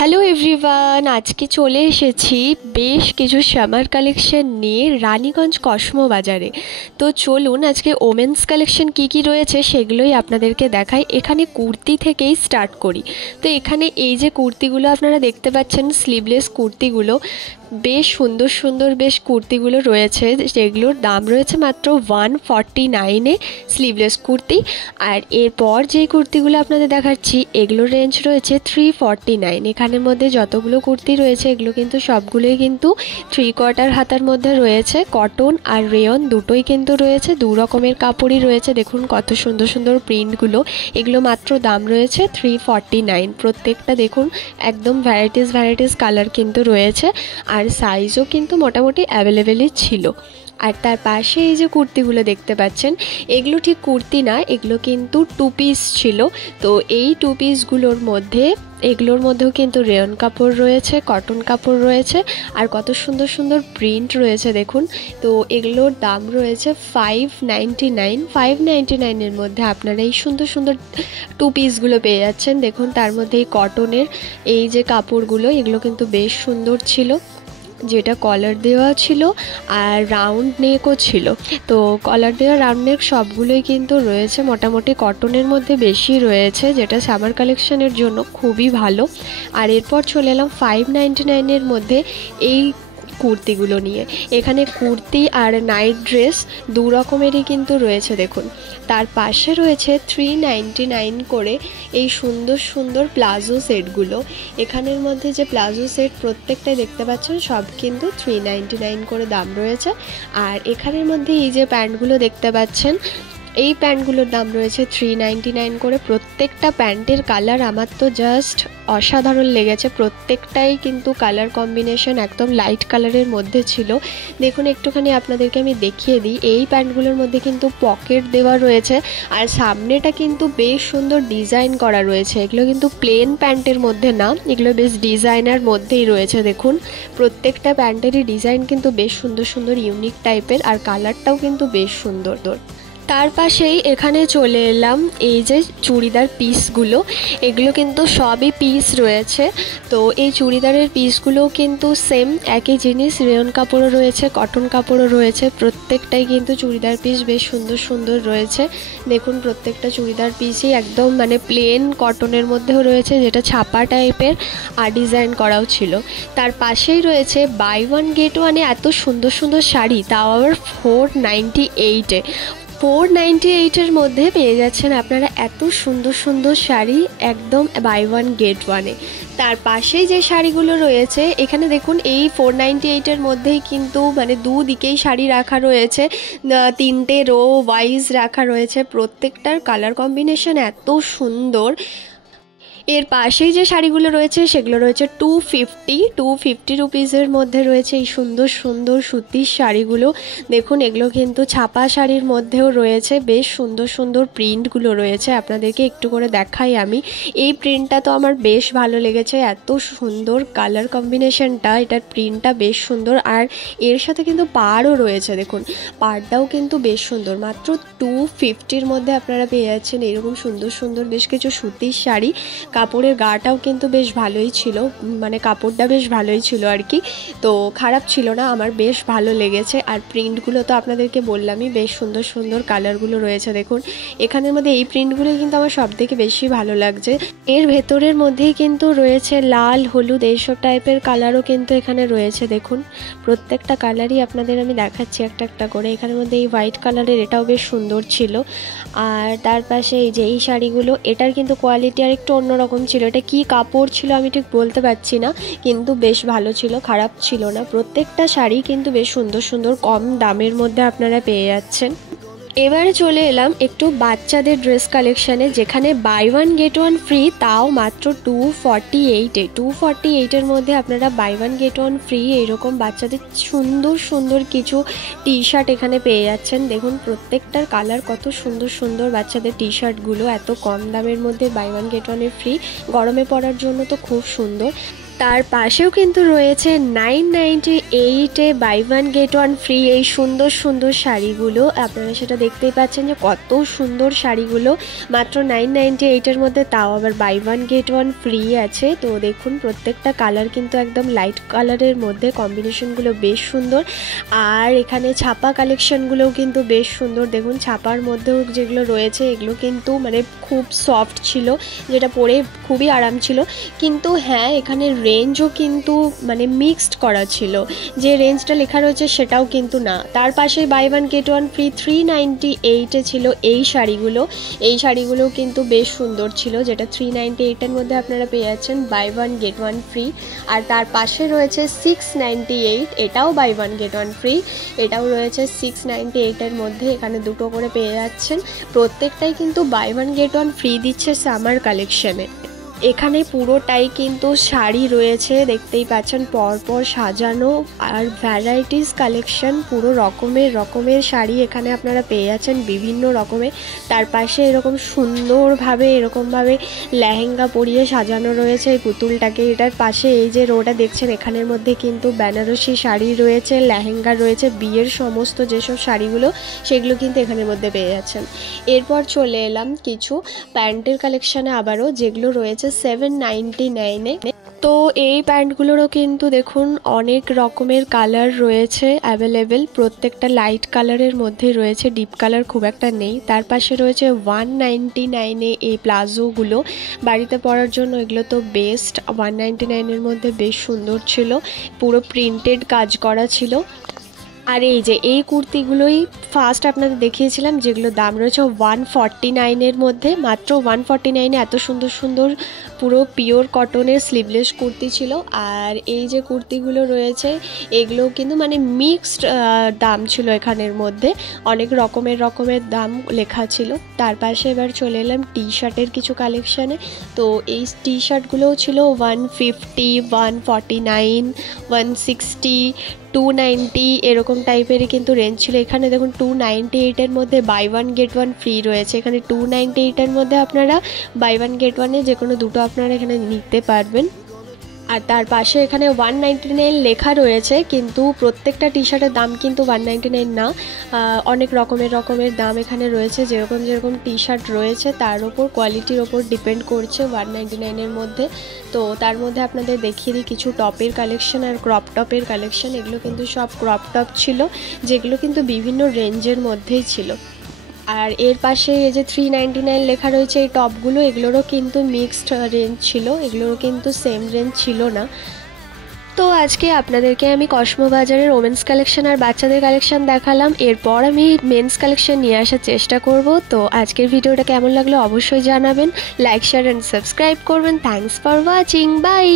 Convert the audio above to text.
Hello everyone, আজকে চলে এসেছি বেশ কিছু সামার কালেকশন নিয়ে রানীগঞ্জ কসমো বাজারে। তো চলুন আজকে ওমেন্স কালেকশন কি কি রয়েছে সেগুলোই আপনাদেরকে দেখাই। এখানে কুর্তি থেকেই স্টার্ট করি। তো এখানে এই যে কুর্তিগুলো আপনারা দেখতে পাচ্ছেন, স্লিভলেস কুর্তিগুলো বেশ সুন্দর সুন্দর বেশ কুর্তিগুলো রয়েছে, যেগুলোর দাম রয়েছে মাত্র 149-এ স্লিভলেস কুর্তি। আর এরপর যে কুর্তিগুলো আপনাদের দেখাচ্ছি এগুলোর রেঞ্জ রয়েছে 349। এখানের মধ্যে যতগুলো কুর্তি রয়েছে এগুলো কিন্তু সবগুলোই কিন্তু 3/4 হাতার মধ্যে রয়েছে। কটন আর রেয়ন দুটোই কিন্তু রয়েছে, দু রকমের কাপড়ই রয়েছে। দেখুন কত সুন্দর সুন্দর প্রিন্টগুলো, এগুলো মাত্র দাম রয়েছে 349 প্রত্যেকটা। দেখুন একদম ভ্যারাইটিস কালার কিন্তু রয়েছে, আর সাইজও কিন্তু মোটামুটি অ্যাভেলেবেলই ছিল। আর তার পাশে এই যে কুর্তিগুলো দেখতে পাচ্ছেন, এগুলো ঠিক কুর্তি না, এগুলো কিন্তু টু পিস ছিল। তো এই টু পিসগুলোর মধ্যে এগুলোর মধ্যেও কিন্তু রেয়ন কাপড় রয়েছে, কটন কাপড় রয়েছে, আর কত সুন্দর সুন্দর প্রিন্ট রয়েছে দেখুন। তো এগুলোর দাম রয়েছে 599। 599-এর মধ্যে আপনারা এই সুন্দর সুন্দর টু পিসগুলো পেয়ে যাচ্ছেন। দেখুন তার মধ্যে এই কটনের এই যে কাপড়গুলো, এগুলো কিন্তু বেশ সুন্দর ছিল, যেটা কলার দেওয়া ছিল আর রাউন্ড নেকও ছিল। তো কলার দেওয়া রাউন্ড নেক সবগুলোই কিন্তু রয়েছে, মোটামুটি কটনের মধ্যে বেশি রয়েছে, যেটা সামার কালেকশনের জন্য খুবই ভালো। আর এরপর চলে এলাম 599-এর মধ্যে এই কুর্তিগুলো নিয়ে। এখানে কুর্তি আর নাইট ড্রেস দু রকমেরই কিন্তু রয়েছে দেখুন। তার পাশে রয়েছে 399 করে এই সুন্দর সুন্দর প্লাজো সেটগুলো। এখানের মধ্যে যে প্লাজো সেট প্রত্যেকটাই দেখতে পাচ্ছেন সব কিন্তু 399 করে দাম রয়েছে। আর এখানের মধ্যে এই যে প্যান্টগুলো দেখতে পাচ্ছেন, এই প্যান্টগুলোর দাম রয়েছে 399 করে। প্রত্যেকটা প্যান্টের কালার আমার তো জাস্ট অসাধারণ লেগেছে, প্রত্যেকটাই কিন্তু কালার কম্বিনেশন একদম লাইট কালারের মধ্যে ছিল। দেখুন একটুখানি আপনাদেরকে আমি দেখিয়ে দিই, এই প্যান্টগুলোর মধ্যে কিন্তু পকেট দেওয়া রয়েছে, আর সামনেটা কিন্তু বেশ সুন্দর ডিজাইন করা রয়েছে। এগুলো কিন্তু প্লেন প্যান্টের মধ্যে না, এগুলো বেশ ডিজাইনার মধ্যেই রয়েছে। দেখুন প্রত্যেকটা প্যান্টেরই ডিজাইন কিন্তু বেশ সুন্দর সুন্দর ইউনিক টাইপের, আর কালারটাও কিন্তু বেশ সুন্দর। তার পাশেই এখানে চলে এলাম এই যে চুড়িদার পিসগুলো, এগুলো কিন্তু সবই পিস রয়েছে। তো এই চুড়িদারের পিসগুলো কিন্তু সেম একই জিনিস, রেয়ন কাপড়ও রয়েছে, কটন কাপড়ও রয়েছে, প্রত্যেকটাই কিন্তু চুড়িদার পিস বেশ সুন্দর সুন্দর রয়েছে। দেখুন প্রত্যেকটা চুড়িদার পিসই একদম মানে প্লেন কটনের মধ্যেও রয়েছে, যেটা ছাপা টাইপের, আর ডিজাইন করাও ছিল। তার পাশেই রয়েছে বাই ওয়ান গেট ওয়ানে এত সুন্দর সুন্দর শাড়ি, তাও আবার 498-এ। 498-এর মধ্যে পেয়ে যাচ্ছেন আপনারা এত সুন্দর সুন্দর শাড়ি একদম বাই ওয়ান গেট ওয়ানে। তার পাশেই যে শাড়িগুলো রয়েছে এখানে দেখুন, এই 498-এর মধ্যেই কিন্তু মানে দুদিকেই শাড়ি রাখা রয়েছে, তিনটে রো ওয়াইজ রাখা রয়েছে, প্রত্যেকটার কালার কম্বিনেশন এত সুন্দর। এর পাশেই যে শাড়িগুলো রয়েছে সেগুলো রয়েছে 250 রুপিসের মধ্যে রয়েছে এই সুন্দর সুন্দর সুতির শাড়িগুলো। দেখুন এগুলো কিন্তু ছাপা শাড়ির মধ্যেও রয়েছে, বেশ সুন্দর সুন্দর প্রিন্টগুলো রয়েছে। আপনাদেরকে একটু করে দেখাই আমি, এই প্রিন্টটা তো আমার বেশ ভালো লেগেছে, এত সুন্দর কালার কম্বিনেশনটা, এটার প্রিন্টটা বেশ সুন্দর। আর এর সাথে কিন্তু পাড়ও রয়েছে, দেখুন পাড়টাও কিন্তু বেশ সুন্দর। মাত্র 250-র মধ্যে আপনারা পেয়ে যাচ্ছেন এরকম সুন্দর সুন্দর বেশ কিছু সুতির শাড়ি। কাপড়ের গাটাও কিন্তু বেশ ভালোই ছিল, মানে কাপড়টা বেশ ভালোই ছিল আর কি, তো খারাপ ছিল না, আমার বেশ ভালো লেগেছে। আর প্রিন্টগুলো তো আপনাদেরকে বললামই, বেশ সুন্দর সুন্দর কালারগুলো রয়েছে। দেখুন এখানের মধ্যে এই প্রিন্টগুলোই কিন্তু আমার সব থেকে বেশি ভালো লাগছে। এর ভেতরের মধ্যেই কিন্তু রয়েছে লাল হলুদ এইসব টাইপের কালারও কিন্তু এখানে রয়েছে। দেখুন প্রত্যেকটা কালারই আপনাদের আমি দেখাচ্ছি একটা একটা করে। এখানের মধ্যে এই হোয়াইট কালারের এটাও বেশ সুন্দর ছিল। আর তার পাশে এই যে এই শাড়িগুলো, এটার কিন্তু কোয়ালিটি আর একটু অন্যরকম ছিল, এটা কি কাপড় ছিল আমি ঠিক বলতে পারছি না, কিন্তু বেশ ভালো ছিল, খারাপ ছিল না। প্রত্যেকটা শাড়ি কিন্তু বেশ সুন্দর সুন্দর কম দামের মধ্যে আপনারা পেয়ে যাচ্ছেন। এবারে চলে এলাম একটু বাচ্চাদের ড্রেস কালেকশানে, যেখানে buy one get one free, তাও মাত্র 248-এ। 248-এর মধ্যে আপনারা buy one get one free এইরকম বাচ্চাদের সুন্দর সুন্দর কিছু টি শার্ট এখানে পেয়ে যাচ্ছেন। দেখুন প্রত্যেকটার কালার কত সুন্দর সুন্দর বাচ্চাদের টি শার্টগুলো, এত কম দামের মধ্যে বাই ওয়ান গেট ওয়ানের ফ্রি, গরমে পরার জন্য তো খুব সুন্দর। তার পাশেও কিন্তু রয়েছে 998-এ buy one get one free এই সুন্দর সুন্দর শাড়িগুলো। আপনারা সেটা দেখতেই পাচ্ছেন যে কত সুন্দর শাড়িগুলো, মাত্র 998-এর মধ্যে, তাও আবার buy one get one free আছে। তো দেখুন প্রত্যেকটা কালার কিন্তু একদম লাইট কালারের মধ্যে, কম্বিনেশনগুলো বেশ সুন্দর। আর এখানে ছাপা কালেকশনগুলোও কিন্তু বেশ সুন্দর। দেখুন ছাপার মধ্যেও যেগুলো রয়েছে এগুলো কিন্তু মানে খুব সফট ছিল, যেটা পরে খুবই আরাম ছিল। কিন্তু হ্যাঁ, এখানে রেঞ্জও কিন্তু মানে মিক্সড করা ছিল, যে রেঞ্জটা লেখা রয়েছে সেটাও কিন্তু না। তার পাশে buy one get one free 398-এ ছিল এই শাড়িগুলো। এই শাড়িগুলোও কিন্তু বেশ সুন্দর ছিল, যেটা 398-এর মধ্যে আপনারা পেয়ে যাচ্ছেন buy one get one free. আর তার পাশে রয়েছে 698, এটাও buy one get one free, এটাও রয়েছে 698-এর মধ্যে। এখানে দুটো করে পেয়ে যাচ্ছেন, প্রত্যেকটাই কিন্তু buy one get one free দিচ্ছে সামার কালেকশনে। এখানে পুরোটাই কিন্তু শাড়ি রয়েছে, দেখতেই পাচ্ছেন পরপর সাজানো, আর ভ্যারাইটিস কালেকশন, পুরো রকমের শাড়ি এখানে আপনারা পেয়ে যাচ্ছেন বিভিন্ন রকমের। তার পাশে এরকম সুন্দরভাবে এরকমভাবে লেহেঙ্গা পরিয়ে সাজানো রয়েছে এই পুতুলটাকে। এটার পাশে এই যে রোটা দেখছেন, এখানের মধ্যে কিন্তু বেনারসি শাড়ি রয়েছে, লেহেঙ্গা রয়েছে, বিয়ের সমস্ত যেসব শাড়িগুলো সেগুলো কিন্তু এখানের মধ্যে পেয়ে যাচ্ছেন। এরপর চলে এলাম কিছু প্যান্টের কালেকশানে আবারও, যেগুলো রয়েছে 799-এ। তো এই প্যান্টগুলোরও কিন্তু দেখুন অনেক রকমের কালার রয়েছে অ্যাভেলেবেল, প্রত্যেকটা লাইট কালারের মধ্যে রয়েছে, ডিপ কালার খুব একটা নেই। তার পাশে রয়েছে 199-এ এই প্লাজোগুলো, বাড়িতে পরার জন্য এগুলো তো বেস্ট। 199-এর মধ্যে বেশ সুন্দর ছিল, পুরো প্রিন্টেড কাজ করা ছিল। আর এই যে এই কুর্তিগুলোই ফার্স্ট আপনাদের দেখিয়েছিলাম, যেগুলো দাম রয়েছে 149-এর মধ্যে, মাত্র 149-এ এত সুন্দর সুন্দর পুরো পিওর কটনের স্লিভলেস কুর্তি ছিল। আর এই যে কুর্তিগুলো রয়েছে এগুলো কিন্তু মানে মিক্সড দাম ছিল, এখানের মধ্যে অনেক রকমের দাম লেখা ছিল। তার পাশে এবার চলে এলাম টি শার্টের কিছু কালেকশানে। তো এই টি শার্টগুলোও ছিল 150, 149, 160, 290 এরকম টাইপেরই কিন্তু রেঞ্জ ছিল। এখানে দেখুন 298-এর মধ্যে buy one get one free রয়েছে। এখানে 298-এর মধ্যে আপনারা বাই ওয়ান গেট ওয়ানে যে কোনো দুটো আপনারা এখানে নিতে পারবেন। আর তার পাশে এখানে 199 লেখা রয়েছে, কিন্তু প্রত্যেকটা টি শার্টের দাম কিন্তু 199 না, অনেক রকমের দাম এখানে রয়েছে। যেরকম টি শার্ট রয়েছে তার ওপর, কোয়ালিটির ওপর ডিপেন্ড করছে 199-এর মধ্যে। তো তার মধ্যে আপনাদের দেখিয়ে দিই কিছু টপের কালেকশন আর ক্রপ টপের কালেকশন। এগুলো কিন্তু সব ক্রপ টপ ছিল, যেগুলো কিন্তু বিভিন্ন রেঞ্জের মধ্যেই ছিল। আর এর পাশে এই যে 399 লেখা রয়েছে এই টপগুলো, এগুলোরও কিন্তু মিক্সড রেঞ্জ ছিল, এগুলোরও কিন্তু সেম রেঞ্জ ছিল না। তো আজকে আপনাদেরকে আমি কসমো বাজারের ওমেন্স কালেকশন আর বাচ্চাদের কালেকশন দেখালাম, এরপর আমি মেন্স কালেকশন নিয়ে আসার চেষ্টা করব। তো আজকের ভিডিওটা কেমন লাগলো অবশ্যই জানাবেন, লাইক শেয়ার অ্যান্ড সাবস্ক্রাইব করবেন। Thanks for watching, by.